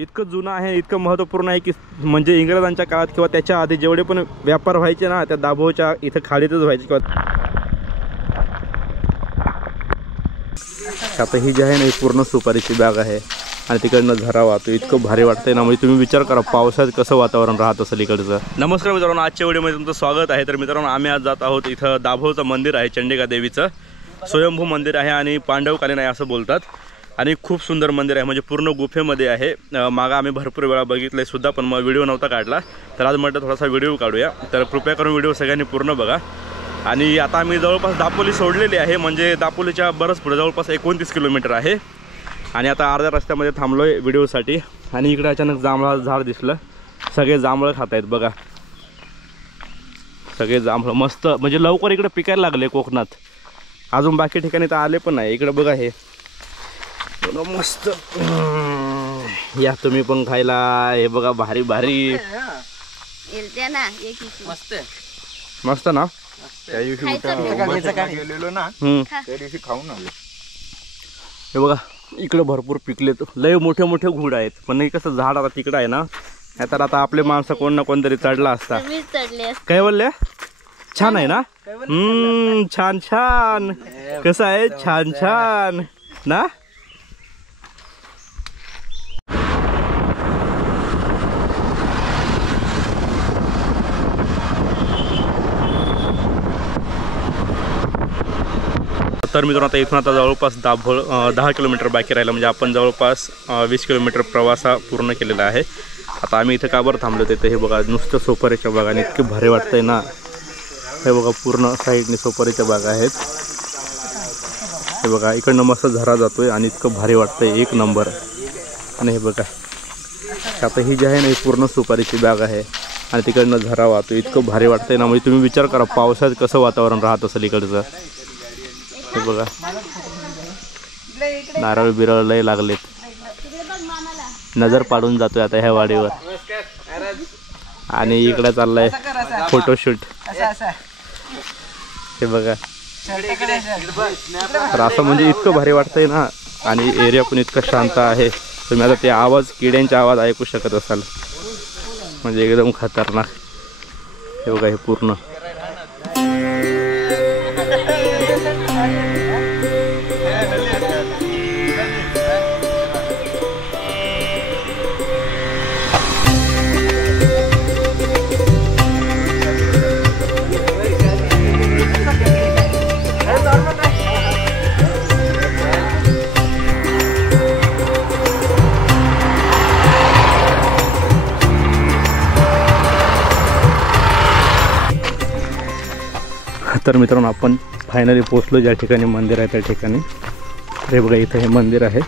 इतकं जुनं आहे, इतकं महत्त्वपूर्ण आहे की म्हणजे इंग्रजांच्या काळात किंवा त्याच्या आधी जेवढे पण व्यापार व्हायचे ना त्या दाभोळच्या इथं खाडीतच व्हायचे किंवा आता ही जी आहे ना ही पूर्ण सुपारीची बाग आहे आणि तिकडनं झरा वाहतो. इतकं भारी वाटतंय ना, म्हणजे तुम्ही विचार करा पावसात कसं वातावरण राहत असेल इकडचं. नमस्कार मित्रांनो, आजच्या व्हिडिओमध्ये तुमचं स्वागत आहे. तर मित्रांनो आम्ही आज जात आहोत इथं दाभोळचं मंदिर आहे, चंडिका देवीचं स्वयंभू मंदिर आहे आणि पांडवकालीन आहे असं बोलतात. आणि खूप सुंदर मंदिर आहे, म्हणजे पूर्ण गुफेमध्ये आहे. मागं आम्ही भरपूर वेळा बघितलंय सुद्धा, पण मग व्हिडिओ नव्हता काढला. तर आज म्हटलं थोडासा व्हिडिओ काढूया. तर कृपया करून व्हिडिओ सगळ्यांनी पूर्ण बघा. आणि आता आम्ही जवळपास दापोली सोडलेली आहे, म्हणजे दापोलीच्या बरंच पुढे जवळपास 29 किलोमीटर आहे. आणि आता अर्ध्या रस्त्यामध्ये थांबलो आहे व्हिडिओसाठी. आणि इकडे अचानक जांभळाचं झाड दिसलं, सगळे जांभळं खात आहेत बघा. सगळे जांभळं मस्त, म्हणजे लवकर इकडे पिकायला लागले कोकणात. अजून बाकी ठिकाणी तर आले पण नाही. इकडे बघा हे मस्त, या तुम्ही पण खायला. हे बघा भारी भारी मस्त मस्त ना. त्या दिवशी गेलेलो ना त्या दिवशी खाऊन आलो. हे बघा इकडे भरपूर पिकलेत, लय मोठे मोठे घुड आहेत. पण हे कसं झाड आता तिकडं आहे ना, तर आता आपले माणसं कोण ना कोणतरी चढला असता. काय बोलले? छान आहे ना. छान छान. कसं आहे? छान छान ना. तर मित्रांनो आता इथून आता जवळपास दाभोळ 10 किलोमीटर बाकी राहिलं, म्हणजे आपण जवळपास 20 किलोमीटर प्रवासा पूर्ण केलेला आहे. आता आम्ही इथं का बरं थांबलो तर हे बघा नुसतं सोपारीच्या बागाने इतके भारी वाटतंय ना. हे बघा पूर्ण साईडने सोपारीच्या बागा आहेत. हे बघा इकडनं मस्त झरा जातोय आणि इतकं भारी वाटतंय, एक नंबर. आणि हे बघा आता ही जी आहे ना ही पूर्ण सुपारीची बाग आहे आणि तिकडनं झरा वाहतो. इतकं भारी वाटतंय ना, म्हणजे तुम्ही विचार करा पावसात कसं वातावरण राहत असेल इकडचं. हे बघा नारळ बिरळ लय लागलेत, नजर पाडून जातोय आता ह्या वाडीवर. आणि इकडे चाललाय फोटोशूट. हे बघा तर असं म्हणजे इतकं भारी वाटतंय ना. आणि एरिया पण इतकं शांत आहे, तुम्ही आता ते आवाज किड्यांचे आवाज ऐकू शकत असाल, म्हणजे एकदम खतरनाक. हे बघा हे पूर्ण तर मित्रांनो आपण फायनली पोहोचलो ज्या ठिकाणी मंदिर आहे त्या ठिकाणी. हे बघा इथं हे मंदिर आहे.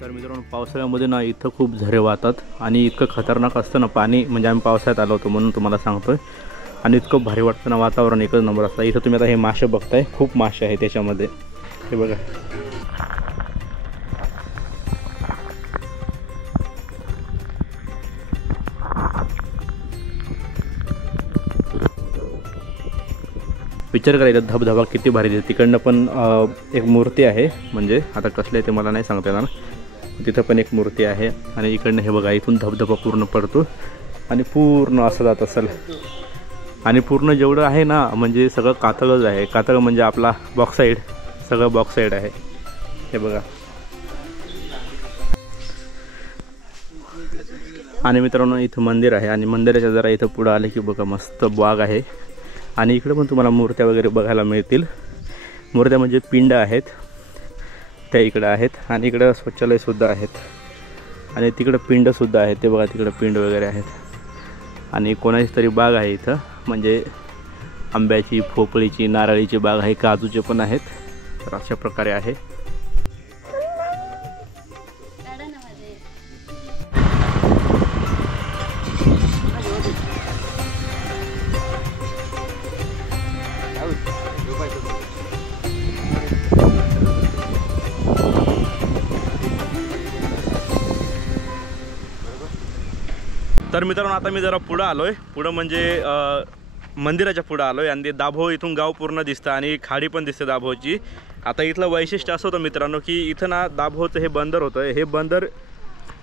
तर मित्रांनो पावसाळ्यामध्ये ना इथं खूप झरे वाहतात आणि इतकं खतरनाक असतं ना पाणी, म्हणजे आम्ही पावसाळ्यात आलो होतो म्हणून तुम्हाला सांगतोय. आणि इतकं भारी वाटतं ना, वातावरण एकच नंबर असतं. इथं तुम्ही आता हे मासे बघताय, खूप मासे आहे त्याच्यामध्ये. हे बघा विचार करा इथं धबधबा किती भारी दिसते. तिकडनं पण एक मूर्ती आहे, म्हणजे आता कसले ते मला नाही सांगता येणार. तिथं पण एक मूर्ती आहे आणि इकडनं हे बघा इथून धबधबा पूर्ण पडतो आणि पूर्ण असं जात असेल आणि पूर्ण जेवढं आहे ना म्हणजे सगळं कातळच आहे. कातळ म्हणजे आपला बॉक्साईड, सगळं बॉक्साईड आहे हे बघा. आणि मित्रांनो इथं मंदिर आहे आणि मंदिराच्या जरा इथं पुढं आले की बघा मस्त बाग आहे आणि इकडे पण तुम्हाला मूर्त्या वगैरे बघायला मिळतील. मूर्त्या म्हणजे पिंड आहेत त्या इकडं आहेत आणि इकडं शौचालयसुद्धा आहेत आणि तिकडं पिंडसुद्धा आहेत. ते बघा तिकडं पिंड वगैरे आहेत आणि कोणाची तरी बाग आहे इथं म्हणजे आंब्याची, पोपळीची, नारळीची बाग आहे, काजूचे पण आहेत. तर अशा प्रकारे आहे. तर मित्रांनो आता मी जरा पुढं आलोय. पुढं म्हणजे मंदिराच्या पुढं आलोय आणि दाभोळ इथून गाव पूर्ण दिसतं आणि खाडी पण दिसते दाभोळची. आता इथलं वैशिष्ट्य असं होतं मित्रांनो की इथं ना दाभोळचं हे बंदर होतं. हे बंदर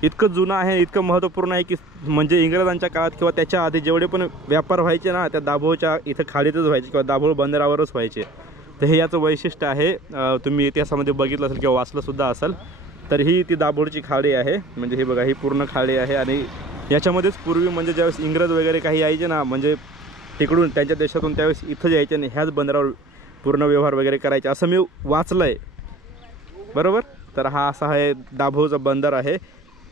इतकं जुनं आहे, इतकं महत्त्वपूर्ण आहे की म्हणजे इंग्रजांच्या काळात किंवा त्याच्या आधी जेवढे पण व्यापार व्हायचे ना त्या दाभोळच्या इथं खाडीतच व्हायचे किंवा दाभोळ बंदरावरच व्हायचे. तर हे याचं वैशिष्ट्य आहे. तुम्ही इतिहासामध्ये बघितलं असेल किंवा वाचलंसुद्धा असेल. तर ही ती दाभोळची खाडी आहे. म्हणजे ही बघा ही पूर्ण खाडी आहे आणि याच्यामध्येच पूर्वी म्हणजे ज्यावेळेस इंग्रज वगैरे काही यायचे ना म्हणजे तिकडून त्यांच्या देशातून त्यावेळेस इथं यायचे आणि ह्याच बंदरावर पूर्ण व्यवहार वगैरे करायचे असं मी वाचलं आहे बरोबर. तर हा असा आहे दाभोळचा बंदर आहे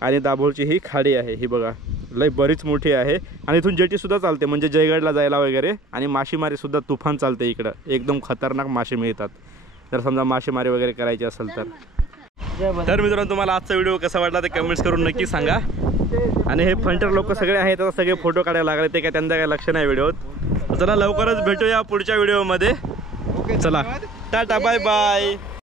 आणि दाभोळची ही खाडी आहे. ही बघा लय बरीच मोठी आहे आणि इथून जेटीसुद्धा चालते म्हणजे जयगडला जायला वगैरे आणि मासेमारीसुद्धा तुफान चालते इकडं. एकदम खतरनाक मासे मिळतात जर समजा मासेमारी वगैरे करायची असेल तर. तर मित्रांनो तुम्हाला आजचा व्हिडिओ कसा वाटला ते कमेंट्स करून नक्की सांगा. आणि हे फंटर लोक सगळे आहेत आता सगळे फोटो काढायला लागले ते काय त्यांचा काय लक्ष नाही व्हिडिओत. चला लवकरच भेटूया पुढच्या व्हिडिओमध्ये. चला टाटा बाय बाय.